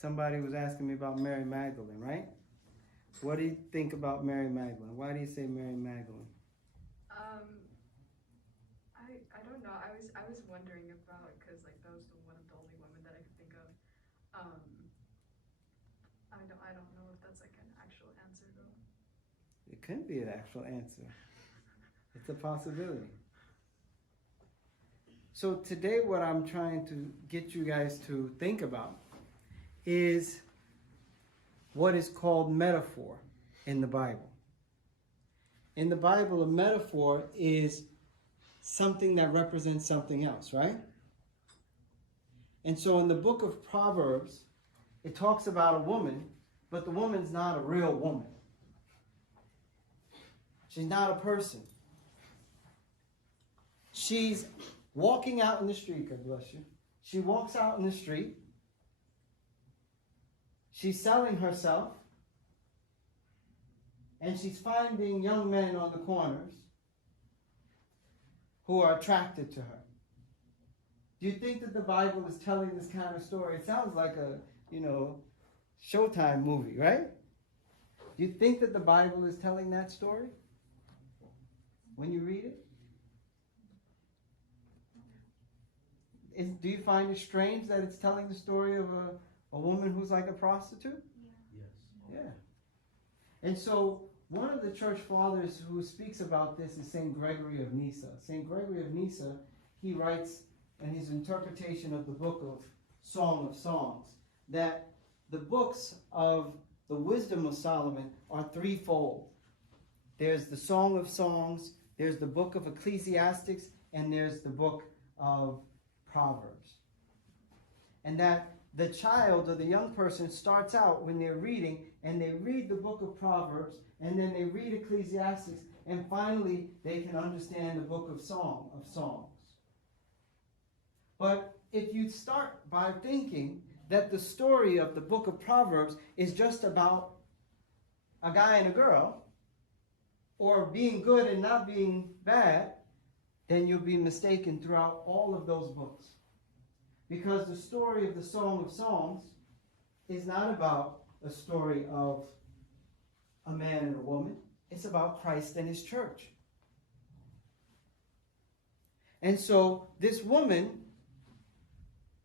somebody was asking me about Mary Magdalene, right? What do you think about Mary Magdalene? Why do you say Mary Magdalene? I don't know. I was wondering about, because like that was one of the only women that I could think of. I don't know if that's like an actual answer though. It could be an actual answer. It's a possibility. So today what I'm trying to get you guys to think about is what is called metaphor in the Bible. In the Bible, a metaphor is something that represents something else, right? And so in the book of Proverbs, it talks about a woman, but the woman's not a real woman. She's not a person. She's walking out in the street, God bless you. She walks out in the street. She's selling herself. And she's finding young men on the corners who are attracted to her. Do you think that the Bible is telling this kind of story? It sounds like a, Showtime movie, right? Do you think that the Bible is telling that story when you read it? Do you find it strange that it's telling the story of a woman who's like a prostitute? Yeah. Yes. Yeah. And so one of the church fathers who speaks about this is St. Gregory of Nyssa. St. Gregory of Nyssa, he writes in his interpretation of the book of Song of Songs that the books of the wisdom of Solomon are threefold. There's the Song of Songs, there's the book of Ecclesiastics, and there's the book of Proverbs. And that the child or the young person starts out when they're reading, and they read the book of Proverbs, and then they read Ecclesiastics, and finally they can understand the book of Songs. But if you start by thinking that the story of the book of Proverbs is just about a guy and a girl, or being good and not being bad, then you'll be mistaken throughout all of those books. Because the story of the Song of Songs is not about a story of a man and a woman. It's about Christ and his church. And so this woman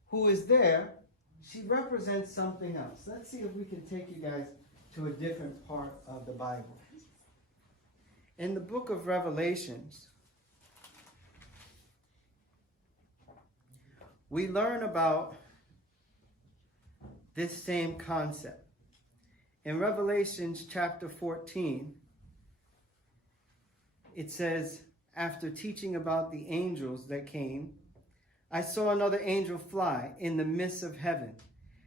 who is there, she represents something else. Let's see if we can take you guys to a different part of the Bible. In the book of Revelations, we learn about this same concept. In Revelations chapter 14, it says, after teaching about the angels that came, I saw another angel fly in the midst of heaven,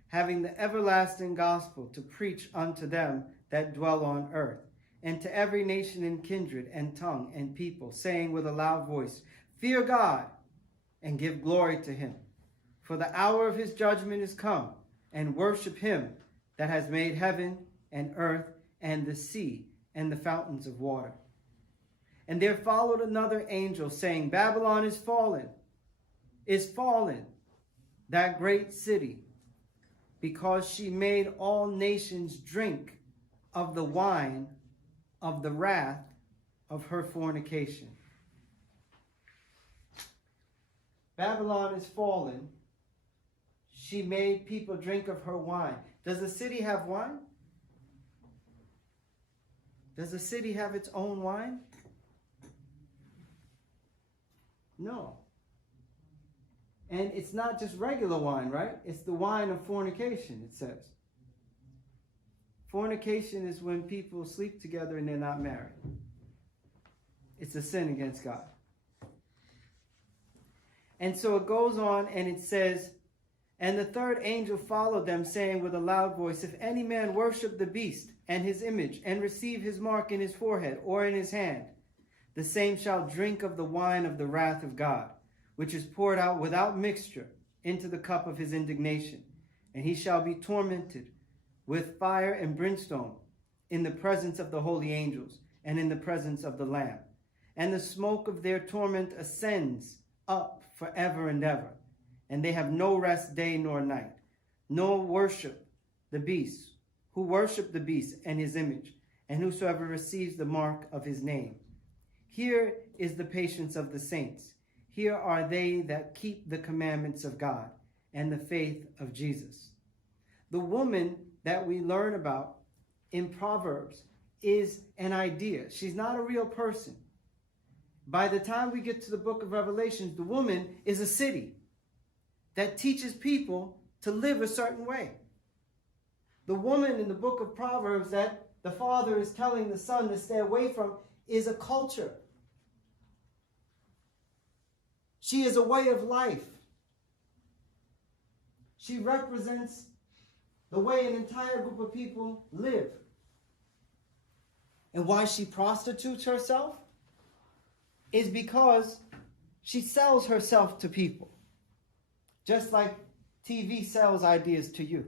having the everlasting gospel to preach unto them that dwell on earth, and to every nation and kindred and tongue and people, saying with a loud voice, fear God, and give glory to him. For the hour of his judgment is come, and worship him that has made heaven and earth and the sea and the fountains of water. And there followed another angel, saying, Babylon is fallen, that great city, because she made all nations drink of the wine of the wrath of her fornication. Babylon is fallen. She made people drink of her wine. Does the city have wine? Does the city have its own wine? No. And it's not just regular wine, right? It's the wine of fornication, it says. Fornication is when people sleep together and they're not married. It's a sin against God. And so it goes on and it says, and the third angel followed them, saying with a loud voice, if any man worship the beast and his image, and receive his mark in his forehead or in his hand, the same shall drink of the wine of the wrath of God, which is poured out without mixture into the cup of his indignation. And he shall be tormented with fire and brimstone in the presence of the holy angels and in the presence of the Lamb. And the smoke of their torment ascends up forever and ever. And they have no rest day nor night, nor worship the beast, who worship the beast and his image, and whosoever receives the mark of his name. Here is the patience of the saints. Here are they that keep the commandments of God and the faith of Jesus. The woman that we learn about in Proverbs is an idea. She's not a real person. By the time we get to the book of Revelation, the woman is a city that teaches people to live a certain way. The woman in the book of Proverbs that the father is telling the son to stay away from is a culture. She is a way of life. She represents the way an entire group of people live. And why she prostitutes herself is because she sells herself to people. Just like TV sells ideas to you.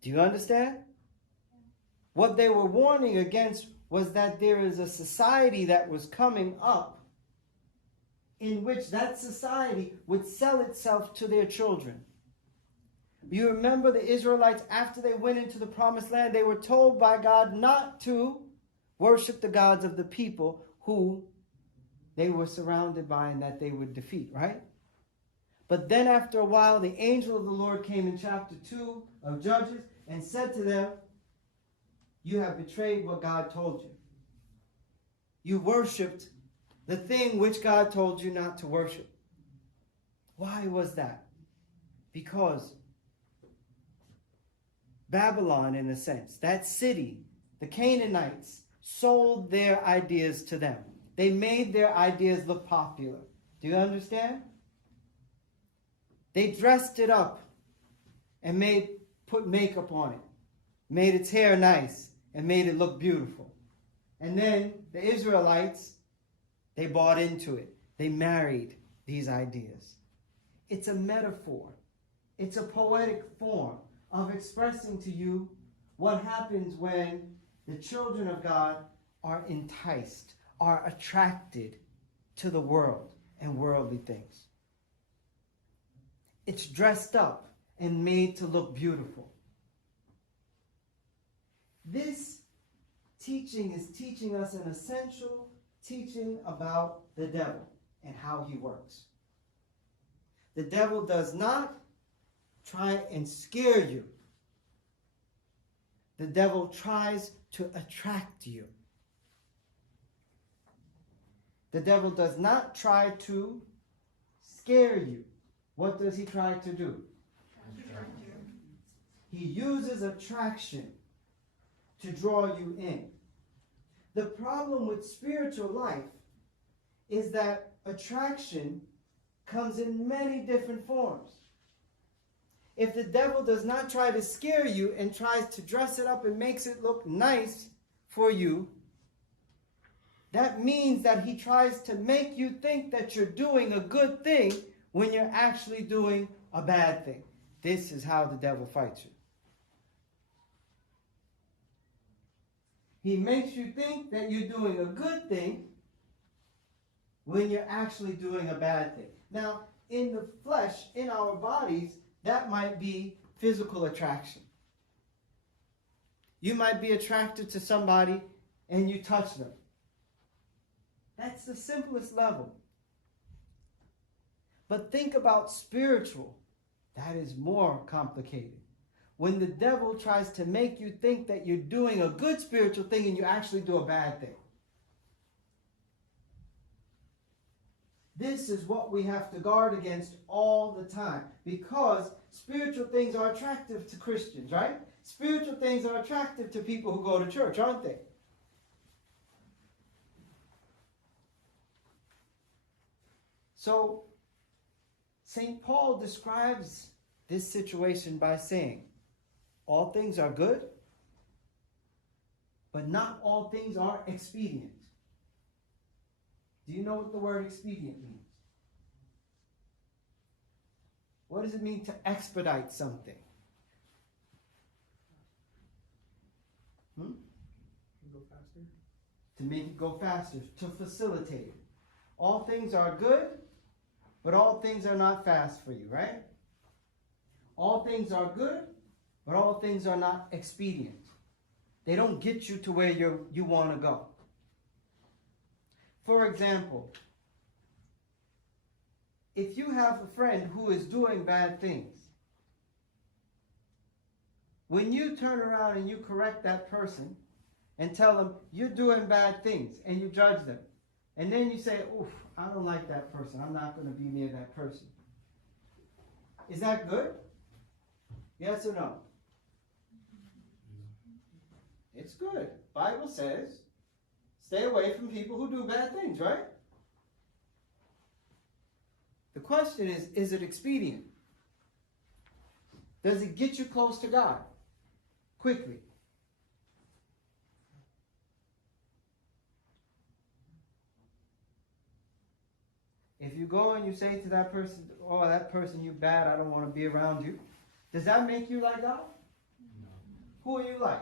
Do you understand? What they were warning against was that there is a society that was coming up in which that society would sell itself to their children. You remember the Israelites, after they went into the promised land, they were told by God not to worship the gods of the people who they were surrounded by and that they would defeat, right? But then after a while, the angel of the Lord came in chapter 2 of Judges and said to them, you have betrayed what God told you. You worshipped the thing which God told you not to worship. Why was that? Because Babylon, in a sense, that city, the Canaanites, sold their ideas to them. They made their ideas look popular. Do you understand? They dressed it up and put makeup on it, made its hair nice, and made it look beautiful. And then the Israelites, they bought into it. They married these ideas. It's a metaphor. It's a poetic form of expressing to you what happens when the children of God are enticed, are attracted to the world and worldly things. It's dressed up and made to look beautiful. This teaching is teaching us an essential teaching about the devil and how he works. The devil does not try and scare you. The devil tries to attract you. The devil does not try to scare you. What does he try to do? He uses attraction to draw you in. The problem with spiritual life is that attraction comes in many different forms. If the devil does not try to scare you and tries to dress it up and makes it look nice for you, that means that he tries to make you think that you're doing a good thing when you're actually doing a bad thing. This is how the devil fights you. He makes you think that you're doing a good thing when you're actually doing a bad thing. Now, in the flesh, in our bodies, that might be physical attraction. You might be attracted to somebody and you touch them. That's the simplest level. But think about spiritual. That is more complicated. When the devil tries to make you think that you're doing a good spiritual thing and you actually do a bad thing. This is what we have to guard against all the time, because spiritual things are attractive to Christians, right? Spiritual things are attractive to people who go to church, aren't they? So, St. Paul describes this situation by saying, all things are good, but not all things are expedient. Do you know what the word expedient means? What does it mean to expedite something? Go faster. To make it go faster, to facilitate it. All things are good, but all things are not fast for you, right? All things are good, but all things are not expedient. They don't get you to where you want to go. For example, if you have a friend who is doing bad things, when you turn around and you correct that person and tell them you're doing bad things and you judge them, and then you say, oof, I don't like that person, I'm not going to be near that person. Is that good? Yes or no? It's good. Bible says, stay away from people who do bad things, right? The question is it expedient? Does it get you close to God quickly? If you go and you say to that person, oh, that person, you bad, I don't want to be around you. Does that make you like God? No. Who are you like?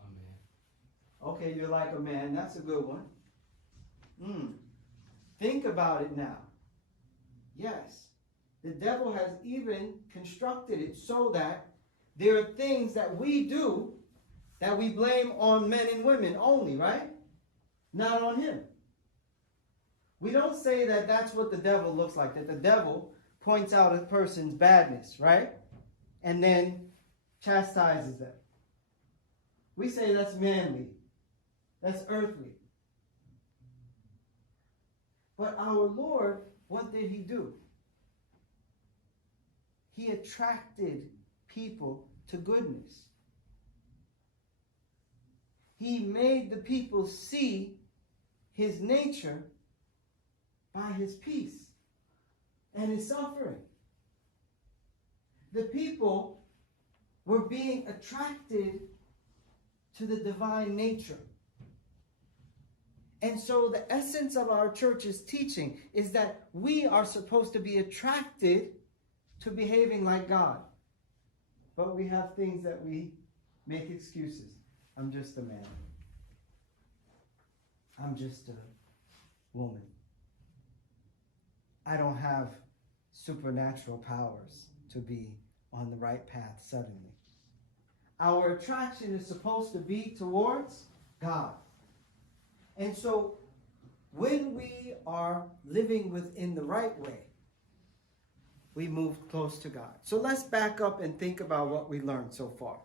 A man. Okay, you're like a man. That's a good one. Think about it now. Yes. The devil has even constructed it so that there are things that we do that we blame on men and women only, right? Not on him. We don't say that that's what the devil looks like, that the devil points out a person's badness, right? And then chastises them. We say that's manly. That's earthly. But our Lord, what did he do? He attracted people to goodness. He made the people see his nature by his peace and his suffering. The people were being attracted to the divine nature. And so the essence of our church's teaching is that we are supposed to be attracted to behaving like God. But we have things that we make excuses. I'm just a man. I'm just a woman. I don't have supernatural powers to be on the right path suddenly. Our attraction is supposed to be towards God. And so when we are living within the right way, we move close to God. So let's back up and think about what we learned so far.